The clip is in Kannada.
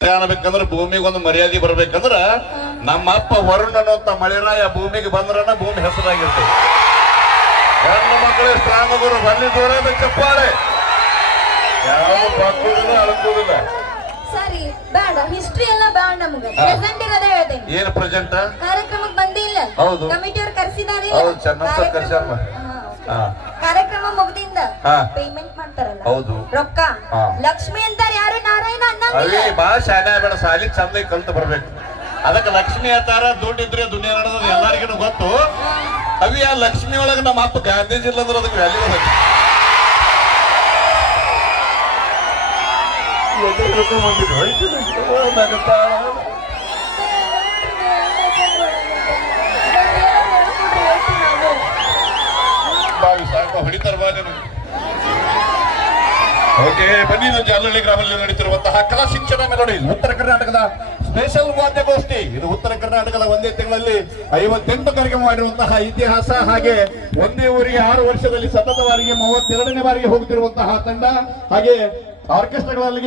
ಅನ್ಬೇಕಂದ್ರ ಭೂಮಿಗೆ ಒಂದು ಮರ್ಯಾದೆ ಬರ್ಬೇಕಂದ್ರ ನಮ್ಮ ಅಪ್ಪ ವರುಣ ಅನ್ನೋಂತ ಮಳೆರಾಯ ಭೂಮಿಗೆ ಬಂದ್ರನ ಭೂಮಿ ಹೆಸರಾಗಿರ್ತದೆ. ಹೆಣ್ಣು ಮಕ್ಕಳೇ ಸ್ಟ್ರಾಂಗ್ ಗುರು ಬನ್ನಿ ಚಪ್ಪಾಳೆ. ಯಾವ ಅಳಕುದಿಲ್ಲ. ಸರಿ ಬೇಡ ಹಿಸ್ಟ್ರಿ ಎಲ್ಲ ಬೇಡ ನಮ್ಗೆ. ಪ್ರೆಸೆಂಟ್ ಇರೋದೇ ಹೇಳ್ತೇನೆ ಏನ್ ಪ್ರೆಸೆಂಟ್ ಕಾರ್ಯಕ್ರಮಕ್ಕೆ ಬಂದಿಲ್ಲ. ಹೌದು. ಚೆನ್ನಾಗ್. ಕಾರ್ಯಕ್ರಮ ಮುಗ್ದಿಂದ ಪೇಮೆಂಟ್ ಮಾಡ್ತಾರಲ್ಲ. ಹೌದು. ರೊಕ್ಕ. ಲಕ್ಷ್ಮಿ ಅನ್ನಂಗಿಲ್ಲ ಅವಿ ಬಹಳ ಶಾನೆ ಬೇಡ ಸಾಲಿ ಚಂದ ಕಲ್ತು ಬರ್ಬೇಕು. ಅದಕ್ಕೆ ಲಕ್ಷ್ಮಿ ದುಡ್ಡು ದುಡ್ಡಿದ್ರೆ ದುನಿಯಾ ನಡೆದ ಎಲ್ಲರಿಗೂ ಗೊತ್ತು. ಅವಿ ಆ ಲಕ್ಷ್ಮಿ ಒಳಗೆ ನಮ್ಮ ಅಪ್ಪ ಗಾಂಧೀಜಿ ಇಲ್ಲ. ಅಂದ್ರೆ ಅದಕ್ಕೆ ವ್ಯಾಲ್ಯೂ ಬೇಕು ಬಾವಿ ಸಾಕು ಹೊಡಿತಾರ ಬಾ ನೀನು. ಓಕೆ, ಬನ್ನಿ ಅಲ್ಲಳ್ಳಿ ಗ್ರಾಮದಲ್ಲಿ ನಡೀತಿರುವಂತಹ ಕಲಾ ಶಿಕ್ಷಣ ಮೆಲೋಡಿ, ಉತ್ತರ ಕರ್ನಾಟಕದ ಸ್ಪೆಷಲ್ ವಾದ್ಯಗೋಷ್ಠಿ. ಇದು ಉತ್ತರ ಕರ್ನಾಟಕದ ಒಂದೇ ತಿಂಗಳಲ್ಲಿ ಐವತ್ತೆಂಟು ಕಾರ್ಯಕ್ರಮ ಮಾಡಿರುವಂತಹ ಇತಿಹಾಸ ಹಾಗೆ ಒಂದೇ ಊರಿಗೆ ಆರು ವರ್ಷದಲ್ಲಿ ಸತತವಾಗಿ ಮೂವತ್ತೆರಡನೇ ಬಾರಿಗೆ ಹೋಗುತ್ತಿರುವಂತಹ ತಂಡ. ಹಾಗೆ ಆರ್ಕೆಸ್ಟ್ರಾಗಳಲ್ಲಿ